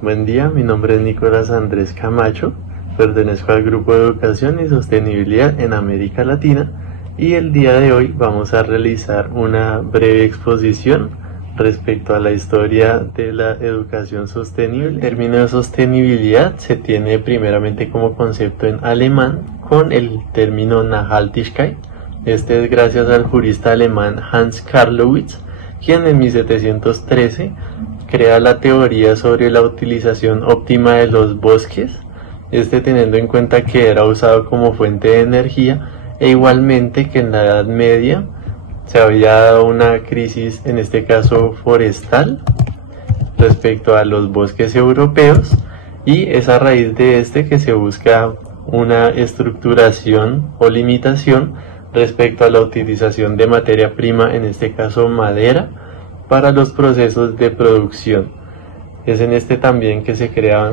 Buen día, mi nombre es Nicolás Andrés Camacho, pertenezco al Grupo de Educación y Sostenibilidad en América Latina y el día de hoy vamos a realizar una breve exposición respecto a la historia de la educación sostenible. El término de sostenibilidad se tiene primeramente como concepto en alemán con el término Nachhaltigkeit. Este es gracias al jurista alemán Hans Carlowitz, quien en 1713 crea la teoría sobre la utilización óptima de los bosques, teniendo en cuenta que era usado como fuente de energía e igualmente que en la Edad Media se había dado una crisis, en este caso forestal, respecto a los bosques europeos, y es a raíz de que se busca una estructuración o limitación respecto a la utilización de materia prima, en este caso madera, para los procesos de producción. Es en también que se crea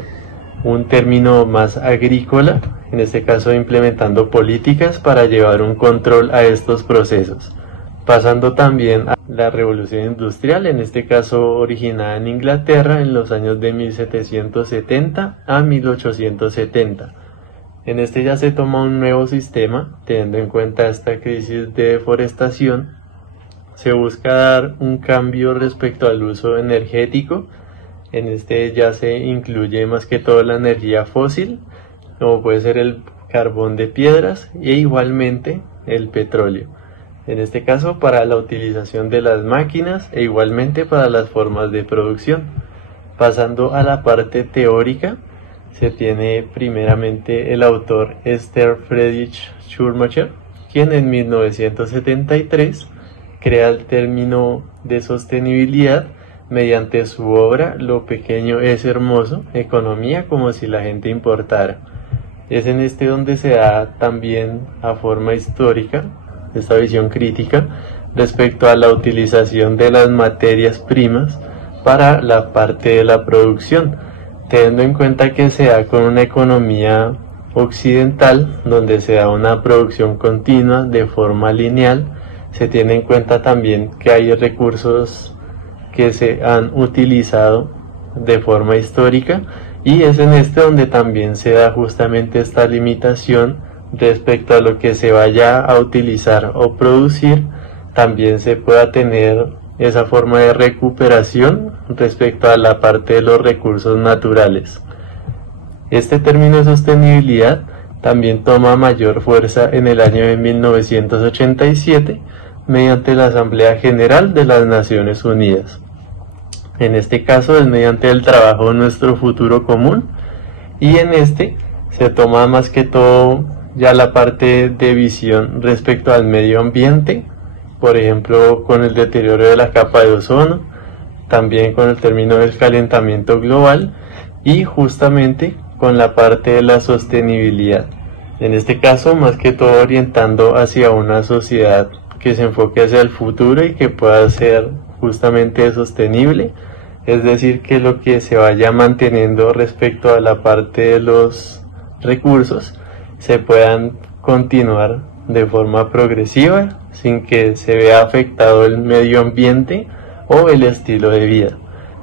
un término más agrícola, en este caso implementando políticas para llevar un control a estos procesos. Pasando también a la revolución industrial, en este caso originada en Inglaterra en los años de 1770 a 1870. En ya se toma un nuevo sistema, teniendo en cuenta esta crisis de deforestación. Se busca dar un cambio respecto al uso energético. En ya se incluye más que todo la energía fósil, como puede ser el carbón de piedras e igualmente el petróleo. En caso para la utilización de las máquinas e igualmente para las formas de producción. Pasando a la parte teórica, se tiene primeramente el autor Esther Friedrich Schurmacher, quien en 1973 crea el término de sostenibilidad mediante su obra Lo pequeño es hermoso, economía como si la gente importara. Es en donde se da también a forma histórica esta visión crítica respecto a la utilización de las materias primas para la parte de la producción, teniendo en cuenta que se da con una economía occidental donde se da una producción continua de forma lineal. Se tiene en cuenta también que hay recursos que se han utilizado de forma histórica y es en donde también se da justamente esta limitación respecto a lo que se vaya a utilizar o producir. También se pueda tener esa forma de recuperación respecto a la parte de los recursos naturales. Este término de sostenibilidad también toma mayor fuerza en el año de 1987 mediante la Asamblea General de las Naciones Unidas. En caso es mediante el trabajo de nuestro futuro común y en se toma más que todo ya la parte de visión respecto al medio ambiente, por ejemplo con el deterioro de la capa de ozono, también con el término del calentamiento global y justamente con la parte de la sostenibilidad. En caso más que todo orientando hacia una sociedad que se enfoque hacia el futuro y que pueda ser justamente sostenible, es decir, que lo que se vaya manteniendo respecto a la parte de los recursos se puedan continuar de forma progresiva sin que se vea afectado el medio ambiente o el estilo de vida.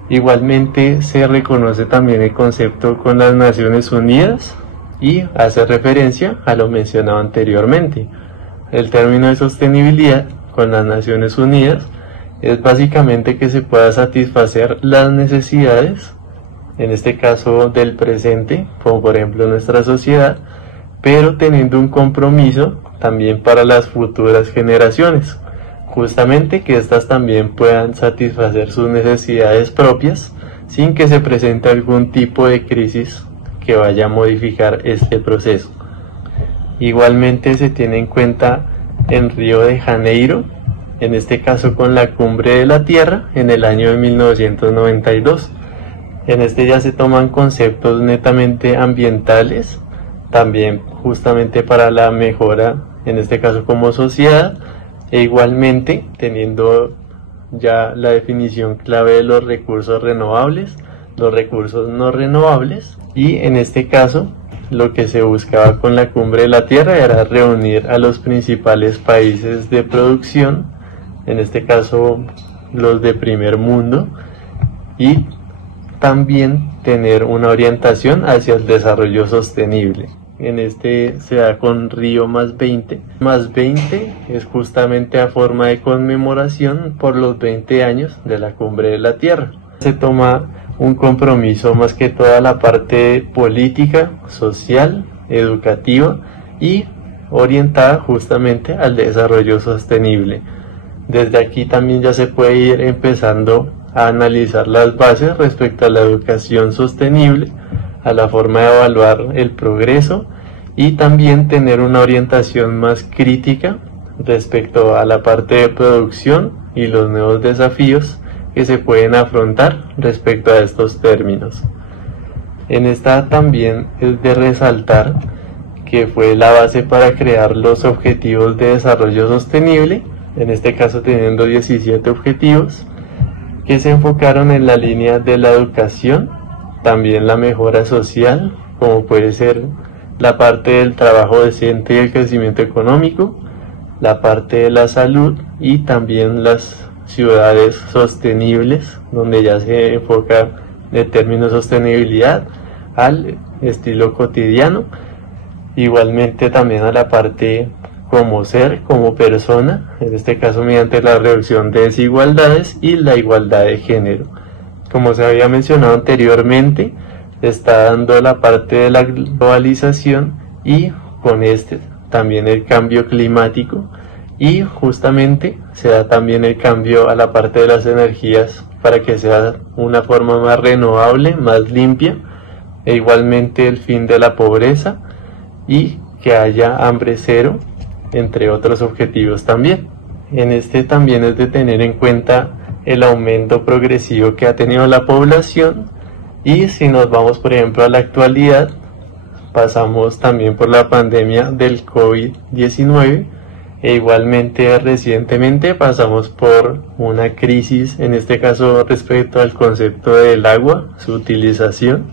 Igualmente se reconoce también el concepto con las Naciones Unidas y hace referencia a lo mencionado anteriormente. El término de sostenibilidad con las Naciones Unidas es básicamente que se pueda satisfacer las necesidades, en caso del presente, como por ejemplo nuestra sociedad, pero teniendo un compromiso también para las futuras generaciones, justamente que éstas también puedan satisfacer sus necesidades propias sin que se presente algún tipo de crisis que vaya a modificar este proceso. Igualmente se tiene en cuenta en Río de Janeiro, en caso con la Cumbre de la Tierra en el año de 1992. En ya se toman conceptos netamente ambientales, también justamente para la mejora, en caso como sociedad, e igualmente teniendo ya la definición clave de los recursos renovables, los recursos no renovables, y en caso lo que se buscaba con la Cumbre de la Tierra era reunir a los principales países de producción, en caso los de primer mundo, y también tener una orientación hacia el desarrollo sostenible. En este se da con Río +20. +20 es justamente a forma de conmemoración por los 20 años de la Cumbre de la Tierra. Se toma un compromiso más que toda la parte política, social, educativa y orientada justamente al desarrollo sostenible. Desde aquí también ya se puede ir empezando a analizar las bases respecto a la educación sostenible, a la forma de evaluar el progreso y también tener una orientación más crítica respecto a la parte de producción y los nuevos desafíos que se pueden afrontar respecto a estos términos. En esta también es de resaltar que fue la base para crear los Objetivos de Desarrollo Sostenible, en este caso teniendo 17 objetivos, que se enfocaron en la línea de la educación, también la mejora social, como puede ser la parte del trabajo decente y el crecimiento económico, la parte de la salud y también las ciudades sostenibles, donde ya se enfoca el término sostenibilidad al estilo cotidiano, igualmente también a la parte como ser, como persona, en este caso mediante la reducción de desigualdades y la igualdad de género. Como se había mencionado anteriormente, está dando la parte de la globalización y con este también el cambio climático, y justamente se da también el cambio a la parte de las energías para que sea una forma más renovable, más limpia, e igualmente el fin de la pobreza y que haya hambre cero, entre otros objetivos también. En este también es de tener en cuenta el aumento progresivo que ha tenido la población, y si nos vamos por ejemplo a la actualidad, pasamos también por la pandemia del COVID-19 e igualmente recientemente pasamos por una crisis, en este caso respecto al concepto del agua, su utilización,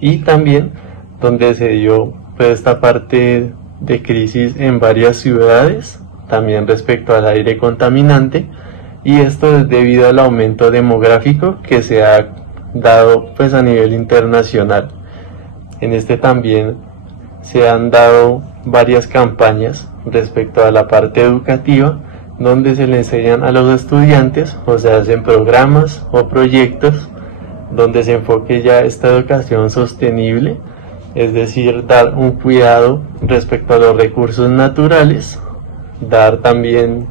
y también donde se dio pues esta parte de crisis en varias ciudades, también respecto al aire contaminante, y esto es debido al aumento demográfico que se ha dado pues a nivel internacional. En este también se han dado varias campañas respecto a la parte educativa, donde se le enseñan a los estudiantes o se hacen programas o proyectos donde se enfoque ya esta educación sostenible, es decir, dar un cuidado respecto a los recursos naturales, dar también,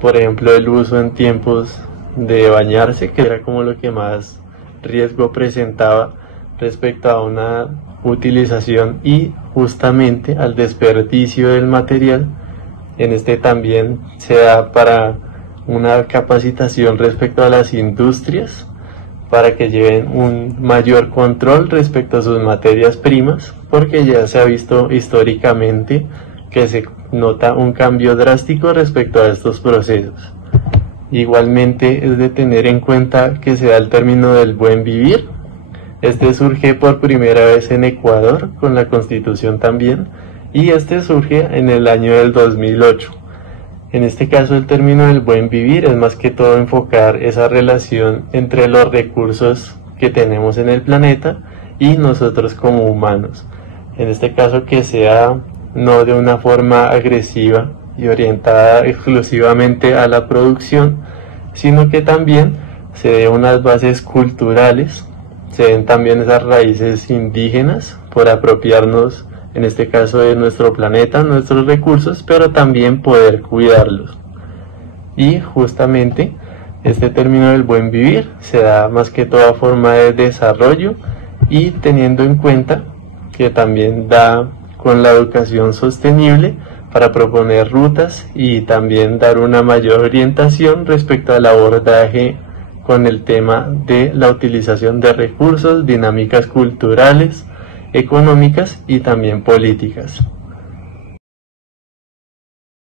por ejemplo, el uso en tiempos de bañarse, que era como lo que más riesgo presentaba respecto a una utilización y justamente al desperdicio del material. En este también se da para una capacitación respecto a las industrias, para que lleven un mayor control respecto a sus materias primas, porque ya se ha visto históricamente que se nota un cambio drástico respecto a estos procesos. Igualmente es de tener en cuenta que se da el término del buen vivir. Este surge por primera vez en Ecuador con la Constitución también, y este surge en el año del 2008. En este caso el término del buen vivir es más que todo enfocar esa relación entre los recursos que tenemos en el planeta y nosotros como humanos. En este caso que sea no de una forma agresiva y orientada exclusivamente a la producción, sino que también se dé unas bases culturales, se den también esas raíces indígenas por apropiarnos, en este caso de nuestro planeta, nuestros recursos, pero también poder cuidarlos. Y justamente este término del buen vivir se da más que toda forma de desarrollo, y teniendo en cuenta que también da con la educación sostenible para proponer rutas y también dar una mayor orientación respecto al abordaje con el tema de la utilización de recursos, dinámicas culturales, económicas y también políticas.